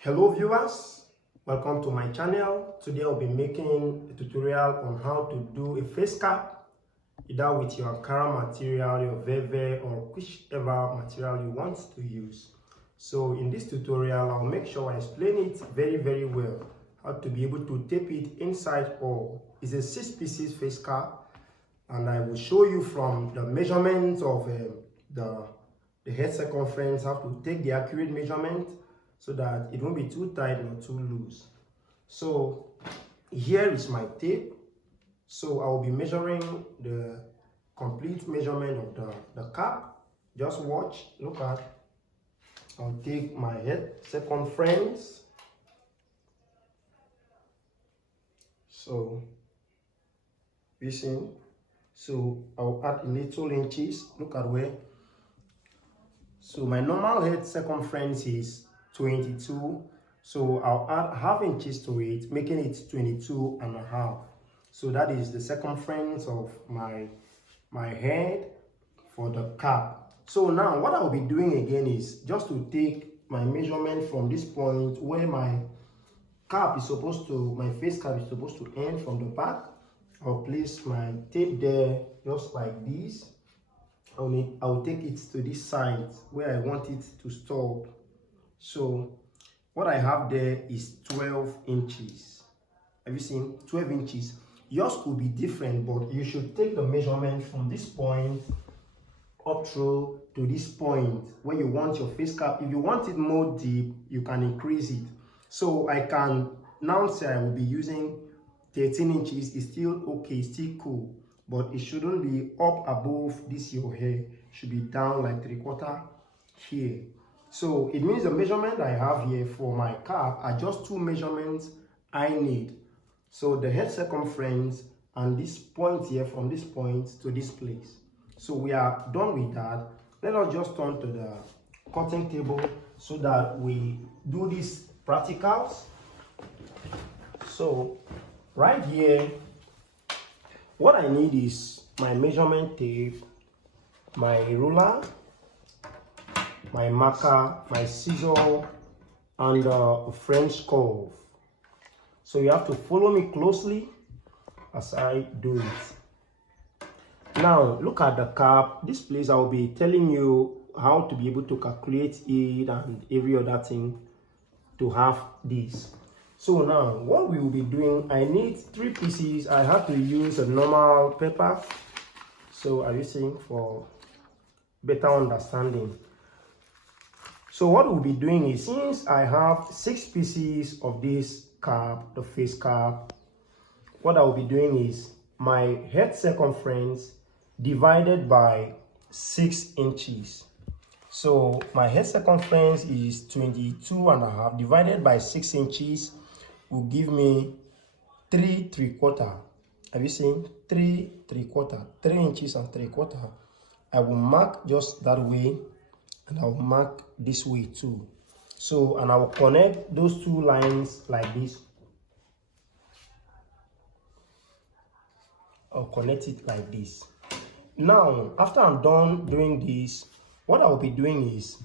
Hello viewers, welcome to my channel. Today I'll be making a tutorial on how to do a face cap, either with your Ankara material, your velvet, or whichever material you want to use. So in this tutorial, I'll make sure I explain it very well, how to be able to tape it inside all. It's a 6 pieces face cap, and I will show you from the measurements of the head circumference, how to take the accurate measurement so that it won't be too tight or too loose. So here is my tape. So I will be measuring the complete measurement of the cap. Just watch, look at. I'll take my head circumference. So you see, so I'll add a little inches. Look at where. So my normal head circumference is 22, so I'll add half inches to it, making it 22 and a half. So that is the circumference of my head for the cap. So now what I'll be doing again is just to take my measurement from this point where my cap is supposed to, my face cap is supposed to end from the back. I'll place my tape there just like this. I'll take it to this side where I want it to stop. So what I have there is 12 inches. Have you seen 12 inches? Yours could be different, but you should take the measurement from this point up through to this point where you want your face cap. If you want it more deep, you can increase it. So I can now say I will be using 13 inches. It's still okay, it's still cool, but it shouldn't be up above this your hair. It should be down like 3/4 here. So it means the measurement I have here for my cap are just two measurements I need. So the head circumference and this point here, from this point to this place. So we are done with that. Let us just turn to the cutting table so that we do these practicals. So right here, what I need is my measurement tape, my ruler, my marker, my scissors, and a French curve. So you have to follow me closely as I do it. Now look at the cap. This place I will be telling you how to be able to calculate it and every other thing to have this. So now what we will be doing, I need 3 pieces. I have to use a normal paper. So are you seeing, for better understanding? So what we'll be doing is, since I have 6 pieces of this cap, the face cap, what I will be doing is my head circumference divided by 6 inches. So my head circumference is 22 and a half divided by 6 inches will give me 3 3/4. Have you seen? 3 3/4, 3 inches and 3/4. I will mark just that way, and I'll mark this way too. So, and I will connect those two lines like this. I'll connect it like this. Now, after I'm done doing this, what I'll be doing is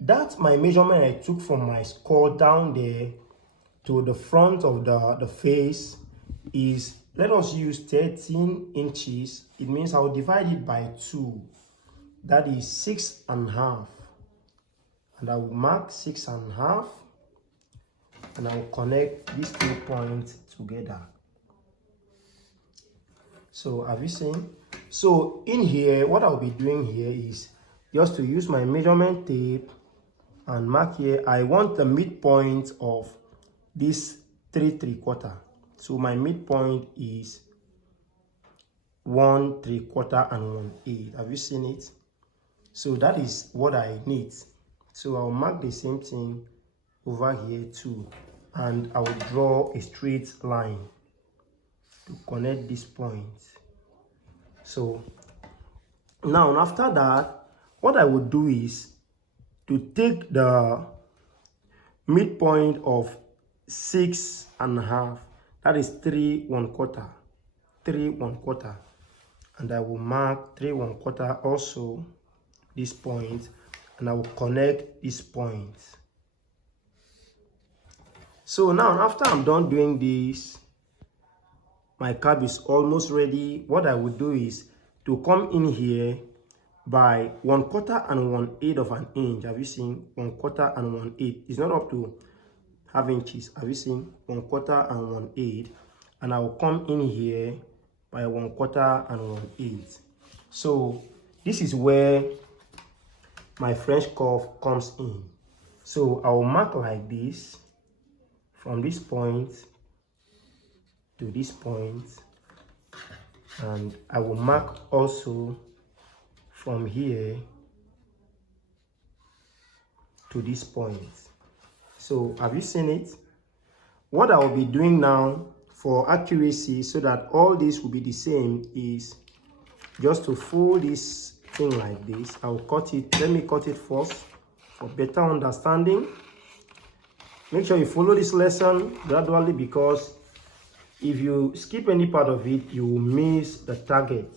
that my measurement I took from my skull down there to the front of the face is, let us use 13 inches. It means I'll divide it by 2. That is 6 and a half. And I will mark 6 and a half. And I will connect these 2 points together. So have you seen? So in here, what I'll be doing here is just to use my measurement tape and mark here. I want the midpoint of this 3 3/4. So my midpoint is 1 3/4 and 1/8. Have you seen it? So that is what I need. So I'll mark the same thing over here too, and I will draw a straight line to connect this point. So now after that, what I would do is to take the midpoint of 6 and a half, that is 3 1/4, 3 1/4, and I will mark 3 1/4 also this point, and I will connect this point. So now after I'm done doing this, my cap is almost ready. What I would do is to come in here by 1/4 and 1/8 of an inch. Have you seen 1/4 and 1/8? It's not up to half inches. Have you seen 1/4 and 1/8? And I will come in here by 1/4 and 1/8. So this is where my French curve comes in. So I will mark like this from this point to this point, and I will mark also from here to this point. So have you seen it? What I will be doing now for accuracy so that all this will be the same is just to fold this thing like this. I will cut it. Let me cut it first for better understanding. Make sure you follow this lesson gradually, because if you skip any part of it, you will miss the target.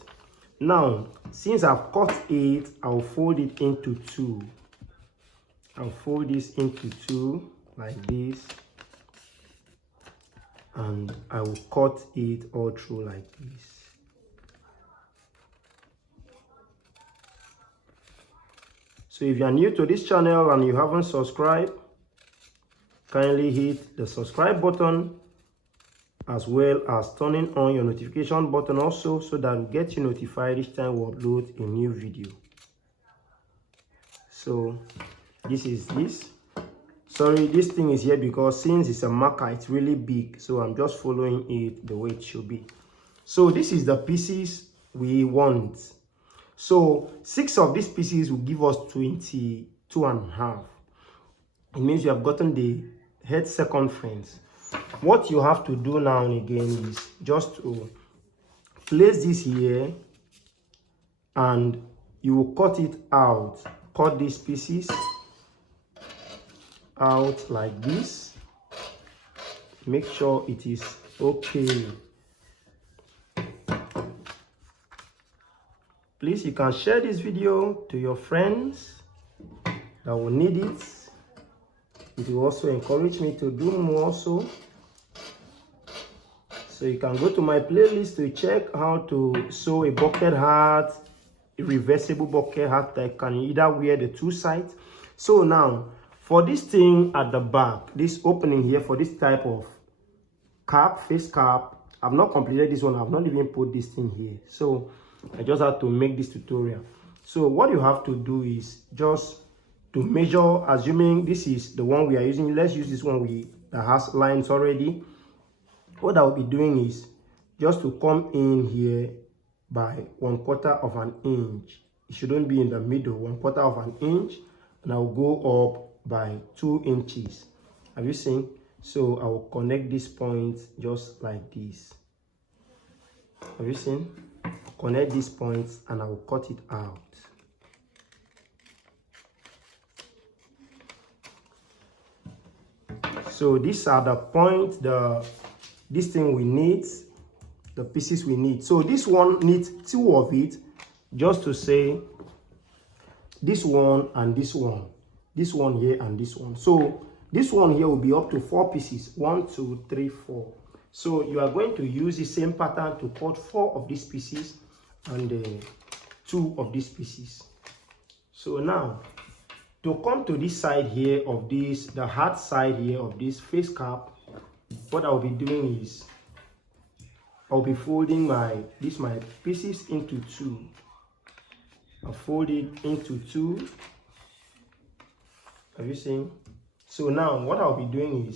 Now, since I've cut it, I'll fold it into two. I'll fold this into two like this, and I will cut it all through like this. So if you are new to this channel and you haven't subscribed, kindly hit the subscribe button, as well as turning on your notification button also, so that we get you notified each time we upload a new video. So this is this. Sorry, this thing is here because since it's a marker, it's really big, so I'm just following it the way it should be. So this is the pieces we want. So 6 of these pieces will give us 22.5. It means you have gotten the head circumference. What you have to do now and again is just to place this here, and you will cut it out. Cut these pieces out like this. Make sure it is okay. Please, you can share this video to your friends that will need it. It will also encourage me to do more so. So you can go to my playlist to check how to sew a bucket hat, a reversible bucket hat that can either wear the two sides. So now, for this thing at the back, this opening here for this type of cap, face cap, I've not completed this one. I've not even put this thing here. So I just had to make this tutorial. So what you have to do is just to measure, assuming this is the one we are using. Let's use this one that has lines already. What I will be doing is just to come in here by 1/4 of an inch. It shouldn't be in the middle. 1/4 of an inch, and I'll go up by 2 inches. Have you seen? So I will connect this point just like this. Have you seen? Connect these points, and I will cut it out. So these are the points, this thing we need, the pieces we need. So this one needs 2 of it, just to say this one and this one here and this one. So this one here will be up to 4 pieces. 1, 2, 3, 4. So you are going to use the same pattern to cut 4 of these pieces and 2 of these pieces. So now, to come to this side here of this, the hat side here of this face cap, what I'll be doing is I'll be folding my pieces into 2. I'll fold it into 2. Have you seen? So now what I'll be doing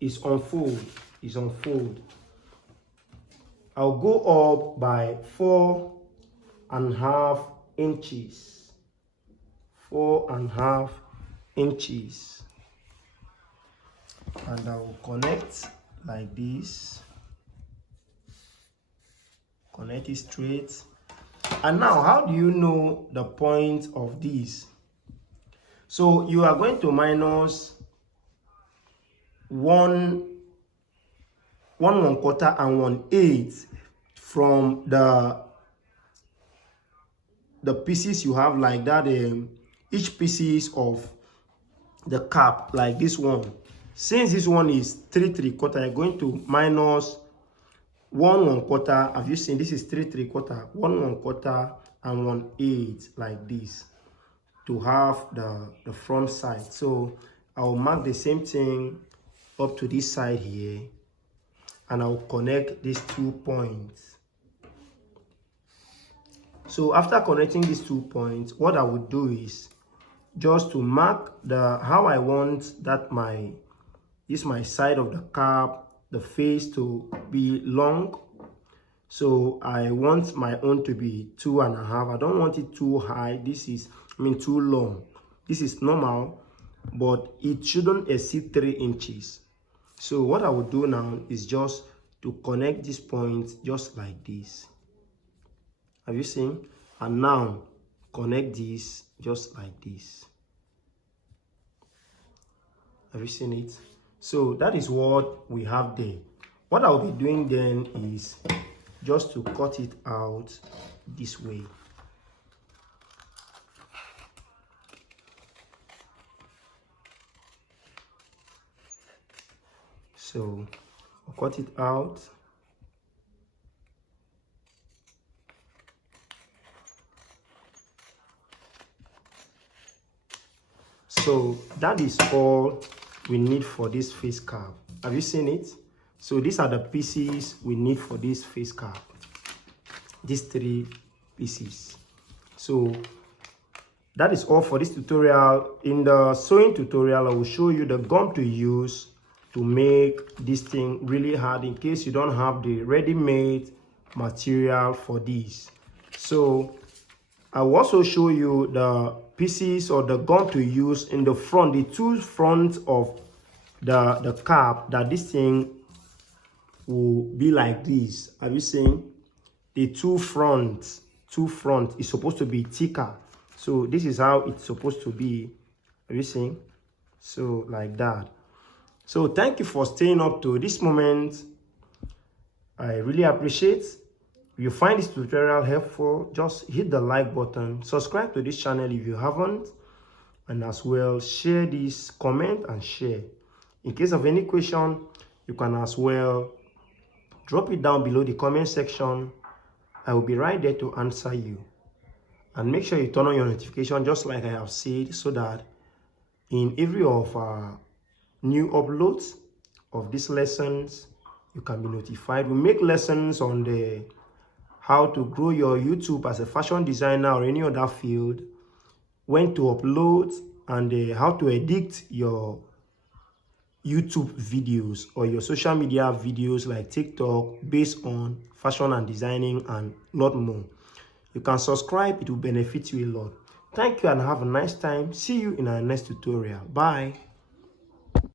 is unfold. I'll go up by 4.5 inches. 4.5 inches. And I will connect like this. Connect it straight. And now, how do you know the point of this? So you are going to minus 1/4 and 1/8 from the pieces you have, like that. Each pieces of the cap, like this one. Since this one is 3 3/4, you're going to minus 1 1/4. Have you seen? This is 3 3/4, 1 1/4, and 1/8, like this, to have the front side. So I'll mark the same thing up to this side here, and I'll connect these 2 points. So after connecting these 2 points, what I would do is just to mark how I want that my side of the cap, the face to be long. So I want my own to be 2.5. I don't want it too high. This is, too long. This is normal, but it shouldn't exceed 3 inches. So what I will do now is just to connect these points just like this. Have you seen? And now connect this just like this. Have you seen it? So that is what we have there. What I'll be doing then is just to cut it out this way. So I'll cut it out. So that is all we need for this face cap. Have you seen it? So these are the pieces we need for this face cap. These 3 pieces. So that is all for this tutorial. In the sewing tutorial, I will show you the gum to use to make this thing really hard in case you don't have the ready-made material for this. So I will also show you the pieces or the gum to use in the front, the 2 fronts of the cap, that this thing will be like this. Have you seen? The 2 front is supposed to be thicker. So this is how it's supposed to be. Have you seen? So like that. So thank you for staying up to this moment. I really appreciate. If you find this tutorial helpful, just hit the like button, subscribe to this channel if you haven't, and as well share this, comment and share. In case of any question, you can as well drop it down below the comment section. I will be right there to answer you. And make sure you turn on your notification just like I have said, so that in every of our new uploads of these lessons, you can be notified. We make lessons on the how to grow your YouTube as a fashion designer or any other field, when to upload, and how to edit your YouTube videos or your social media videos like TikTok based on fashion and designing and a lot more. You can subscribe, it will benefit you a lot. Thank you and have a nice time. See you in our next tutorial. Bye.